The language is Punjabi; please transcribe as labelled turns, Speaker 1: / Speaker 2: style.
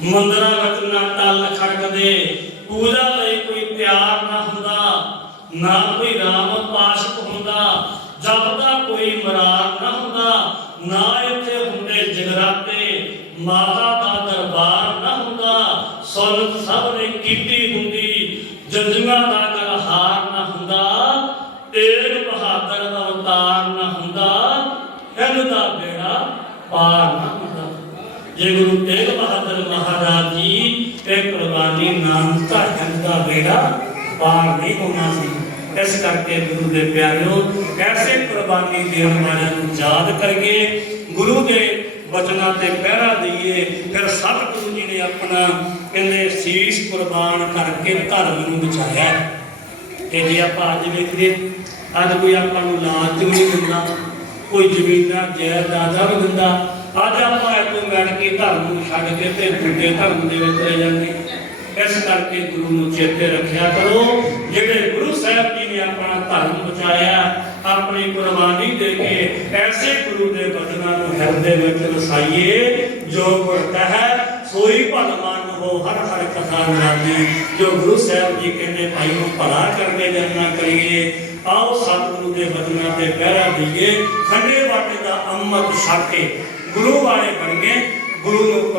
Speaker 1: ਮੰਦਰਾਂ ਵਿੱਚ ਨਾ ਟੱਲ ਖੜਕਦੇ, ਪੂਜਾ ਲਈ ਕੋਈ ਪਿਆਰ ਨਾ ਹੁੰਦਾ, ਨਾ ਕੋਈ ਰਾਮ ਪਾਸ਼ਕ ਹੁੰਦਾ ਜਪਦਾ ਕੋਈ ਮਰਾਦ ਨਾ ਹੁੰਦਾ, ਨਾ ਇੱਥੇ ਹੁੰਦੇ ਜਗਰਾਤੇ, ਮਾਤਾ ਦਾ ਦਰਬਾਰ ਨਾ ਹੁੰਦਾ ਸੁਲਤ ਸਭ ਨੇ ਕੀਤੀ ਹੁੰਦੀ, ਜੰਜੀਆਂ ਦਾ ਕਰ ਨਾ ਹੁੰਦਾ, ਤੇਗ ਬਹਾਦਰ ਦਾ ਅਵਤਾਰ ਨਾ ਹੁੰਦਾ, ਹਿੰਦ ਦਾ ਬੇੜਾ ਪਾਰ ਨਾ ਜੇ ਗੁਰੂ ਤੇਗ ਬਹਾਦਰ ਮਹਾਰਾਜ ਜੀ ਇਹ ਕੁਰਬਾਨੀ ਨਾਮ ਦਾ ਦਾ ਬੇੜਾ ਪਾਰ ਨਹੀਂ ਹੋਣਾ ਸੀ। ਇਸ ਕਰਕੇ ਗੁਰੂ ਦੇ ਪਿਆਰਿਓ, ਐਸੇ ਕੁਰਬਾਨੀ ਦੇਣ ਵਾਲਿਆਂ ਨੂੰ ਯਾਦ ਕਰੀਏ, ਗੁਰੂ ਦੇ ਬਚਨਾਂ ਤੇ ਪਹਿਰਾ ਦਈਏ, ਫਿਰ ਸਤਿਗੁਰੂ ਜੀ ਨੇ ਆਪਣਾ ਕਹਿੰਦੇ ਸੀਸ ਕੁਰਬਾਨ ਕਰਕੇ ਧਰਮ ਨੂੰ ਬਚਾਇਆ। ਤੇ ਜੇ ਆਪਾਂ ਅੱਜ ਵੇਖੀਏ, ਅੱਜ ਕੋਈ ਆਪਾਂ ਨੂੰ ਲਾਲਚ ਵੀ ਨਹੀਂ ਦਿੰਦਾ, ਕੋਈ ਜ਼ਮੀਨਾਂ ਜਾਇਦਾਦਾਂ ਵੀ ਦਿੰਦਾ, ਅੱਜ ਆਪਾਂ ਇੱਥੋਂ ਕੇ ਧਰਮ ਨੂੰ ਛੱਡ ਕੇ ਤੇ ਦੂਜੇ ਧਰਮ ਦੇ ਵਿੱਚ ਰਹਿ ਜਾਂਦੇ। ਇਸ ਕਰਕੇ ਗੁਰੂ ਨੂੰ ਚੇਤੇ ਰੱਖਿਆ ਕਰੋ। ਜਿਹੜੇ ਗੁਰੂ ਸਾਹਿਬ ਜੀ ਨੇ ਆਪਣਾ ਧਰਮ ਬਚਾਇਆ, ਆਪਣੀ ਕੁਰਬਾਨੀ ਦੇ ਕੇ ਐਸੇ ਗੁਰੂ ਦੇ ਬਚਨਾਂ ਨੂੰ ਹਿਰਦੇ ਵਿੱਚ ਵਸਾਈਏ, ਜੋ ਗੁਰ ਕਹੈ, ਸੋਈ ਭਲ ਹੋ, ਹਰ ਹਰ ਕਥਾ ਨਾਮੀ ਜੋ ਗੁਰੂ ਸਾਹਿਬ ਜੀ ਕਹਿੰਦੇ, ਭਾਈ ਨੂੰ ਭਲਾ ਕਰਕੇ ਜਨਨਾ ਕਰੀਏ, ਆਓ ਸਤਿਗੁਰੂ ਦੇ ਬਚਨਾਂ ਤੇ ਪਹਿਰਾ ਦਈਏ। ਖੰਡੇ ਬਾਟੇ ਦਾ ਅੰਮ੍ਰਿਤ ਛਕ ਕੇ ਗੁਰੂ ਵਾਲੇ ਬਣੀਏ ਗੁਰੂ ਨੂੰ